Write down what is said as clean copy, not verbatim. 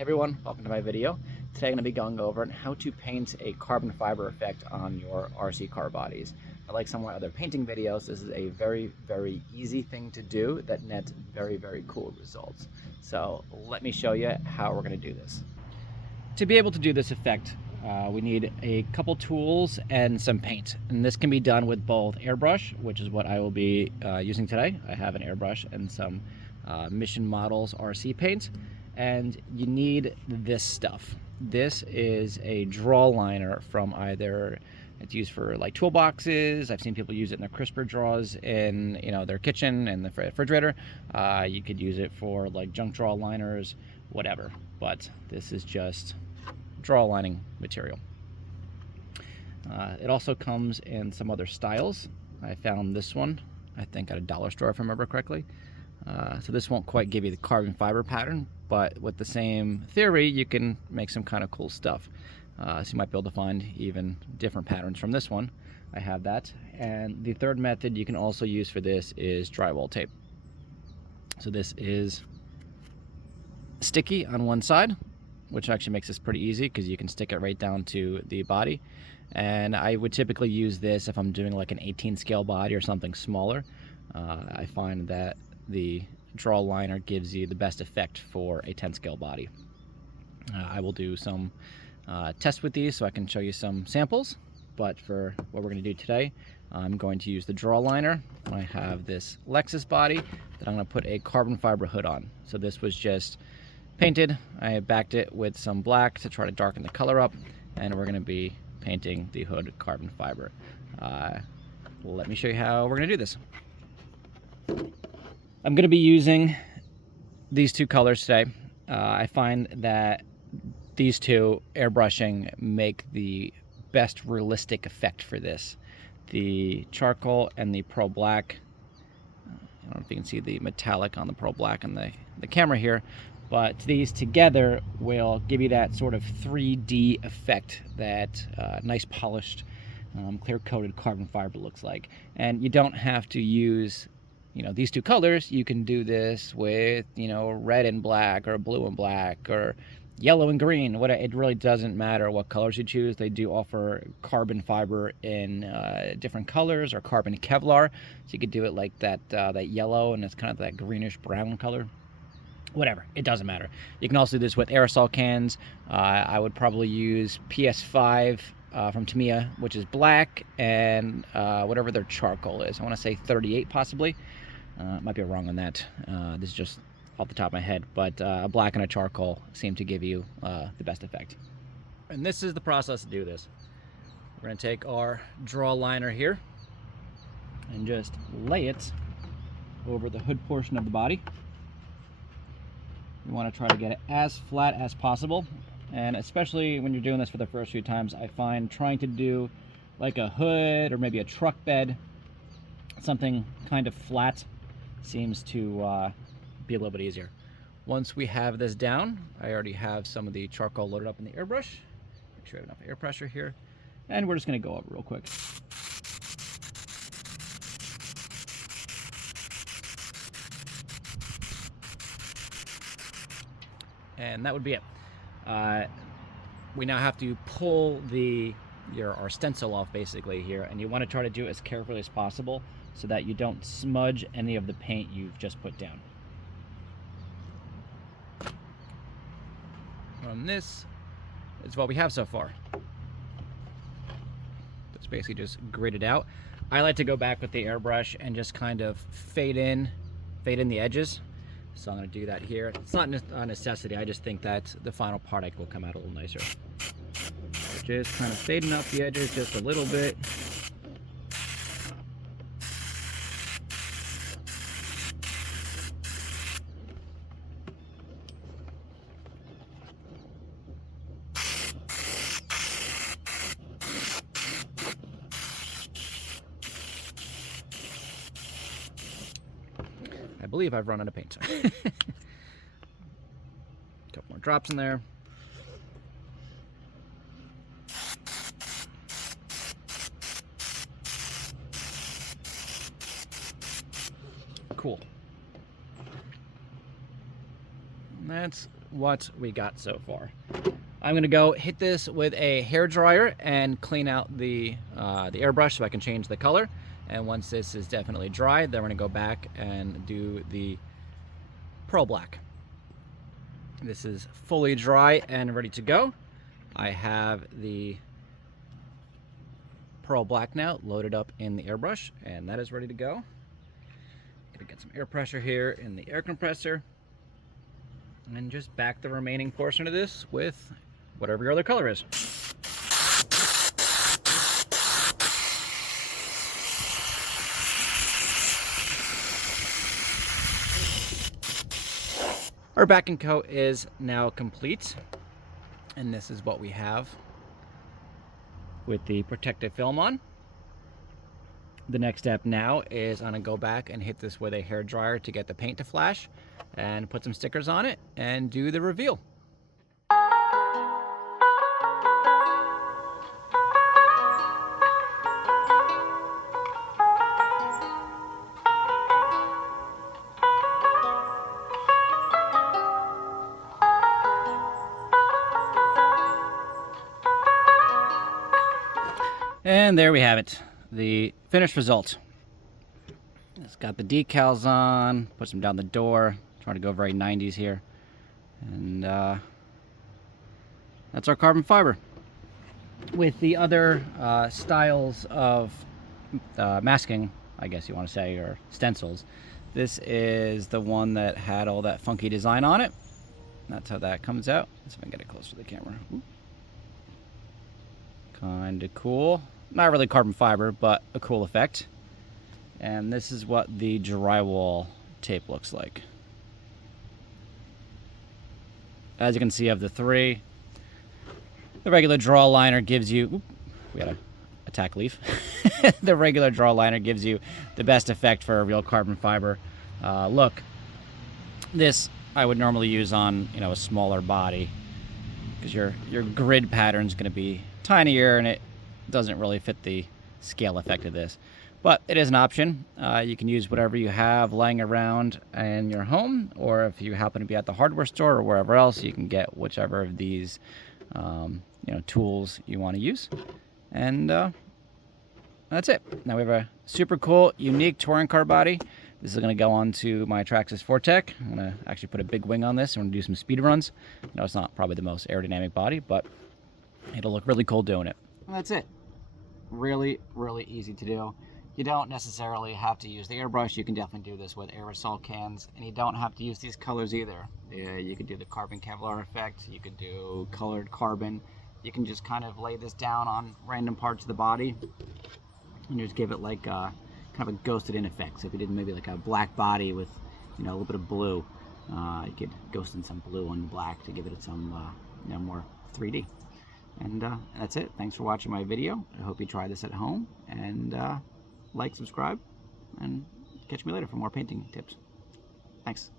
Hey everyone, welcome to my video. Today I'm going to be going over how to paint a carbon fiber effect on your RC car bodies. Like some of my other painting videos, this is a very easy thing to do that nets very cool results. So let me show you how we're going to do this. To be able to do this effect, we need a couple tools and some paint. And this can be done with both airbrush, which is what I will be using today. I have an airbrush and some Mission Models RC paint. And you need this stuff. This is a draw liner from it's used for like toolboxes. I've seen people use it in their crisper draws in their kitchen and the refrigerator. You could use it for like junk draw liners, whatever. But this is just draw lining material. It also comes in some other styles. I found this one, I think at a dollar store if I remember correctly. So this won't quite give you the carbon fiber pattern, but with the same theory, you can make some kind of cool stuff. So you might be able to find even different patterns from this one. I have that. And the third method you can also use for this is drywall tape. So this is sticky on one side, which actually makes this pretty easy because you can stick it right down to the body. And I would typically use this if I'm doing like an 18 scale body or something smaller. I find that the draw liner gives you the best effect for a 10 scale body. I will do some tests with these so I can show you some samples, but for what we're going to do today, I'm going to use the draw liner. I have this Lexus body that I'm going to put a carbon fiber hood on. So this was just painted. I backed it with some black to try to darken the color up, and we're going to be painting the hood carbon fiber. Let me show you how we're going to do this. I'm going to be using these two colors today. I find that these two, airbrushing, make the best realistic effect for this. The charcoal and the pearl black, I don't know if you can see the metallic on the pearl black on the camera here, but these together will give you that sort of 3D effect that nice polished, clear-coated carbon fiber looks like. And you don't have to use these two colors. You can do this with red and black or blue and black or yellow and green. It really doesn't matter what colors you choose. They do offer carbon fiber in different colors, or carbon Kevlar, so you could do it like that yellow, and it's kind of that greenish brown color. Whatever, it doesn't matter. You can also do this with aerosol cans. I would probably use PS5 from Tamiya, which is black, and whatever their charcoal is. I want to say 38 possibly. Might be wrong on that. This is just off the top of my head, but a black and a charcoal seem to give you the best effect. And this is the process to do this. We're going to take our draw liner here and just lay it over the hood portion of the body. You want to try to get it as flat as possible, and especially when you're doing this for the first few times, I find trying to do like a hood or maybe a truck bed, something kind of flat, seems to be a little bit easier. Once we have this down, I already have some of the charcoal loaded up in the airbrush. Make sure I have enough air pressure here, and we're just going to go up real quick. And that would be it. We now have to pull our stencil off basically here, and you want to try to do it as carefully as possible so that you don't smudge any of the paint you've just put down. And this is what we have so far. It's basically just gridded out. I like to go back with the airbrush and just kind of fade in the edges. So I'm going to do that here. It's not a necessity, I just think that the final product will come out a little nicer. Just kind of fading up the edges just a little bit. I believe I've run out of paint. Couple more drops in there. Cool. And that's what we got so far. I'm gonna go hit this with a hair dryer and clean out the airbrush so I can change the color. And once this is definitely dry, then we're gonna go back and do the pearl black. This is fully dry and ready to go. I have the pearl black now loaded up in the airbrush, and that is ready to go. Gonna get some air pressure here in the air compressor, and just back the remaining portion of this with whatever your other color is. Our backing coat is now complete, and this is what we have with the protective film on. The next step now is I'm gonna go back and hit this with a hair dryer to get the paint to flash and put some stickers on it and do the reveal. And there we have it, the finished result. It's got the decals on, puts them down the door, trying to go very 90s here. And that's our carbon fiber. With the other styles of masking, I guess you want to say, or stencils, this is the one that had all that funky design on it. That's how that comes out. Let's see if I can get it close to the camera. Kind of cool. Not really carbon fiber, but a cool effect. And this is what the drywall tape looks like. As you can see, of the three, the regular draw liner gives you, we got a attack leaf. The regular draw liner gives you the best effect for a real carbon fiber look. This I would normally use on, you know, a smaller body, because your grid pattern is going to be tinier and it doesn't really fit the scale effect of this. But it is an option. You can use whatever you have laying around in your home, or if you happen to be at the hardware store or wherever else, you can get whichever of these tools you want to use. And that's it. Now we have a super cool, unique touring car body. This is going to go onto my Traxxas Fortec. I'm going to actually put a big wing on this. I'm going to do some speed runs. I know it's not probably the most aerodynamic body, but it'll look really cool doing it. And that's it. Really, really easy to do. You don't necessarily have to use the airbrush. You can definitely do this with aerosol cans, and you don't have to use these colors either. You could do the carbon Kevlar effect. You could do colored carbon. You can just kind of lay this down on random parts of the body and just give it like kind of a ghosted in effect. So if you did maybe like a black body with, you know, a little bit of blue, you could ghost in some blue on the black to give it some more 3D. And that's it. Thanks for watching my video. I hope you try this at home, and like, subscribe, and catch me later for more painting tips. Thanks.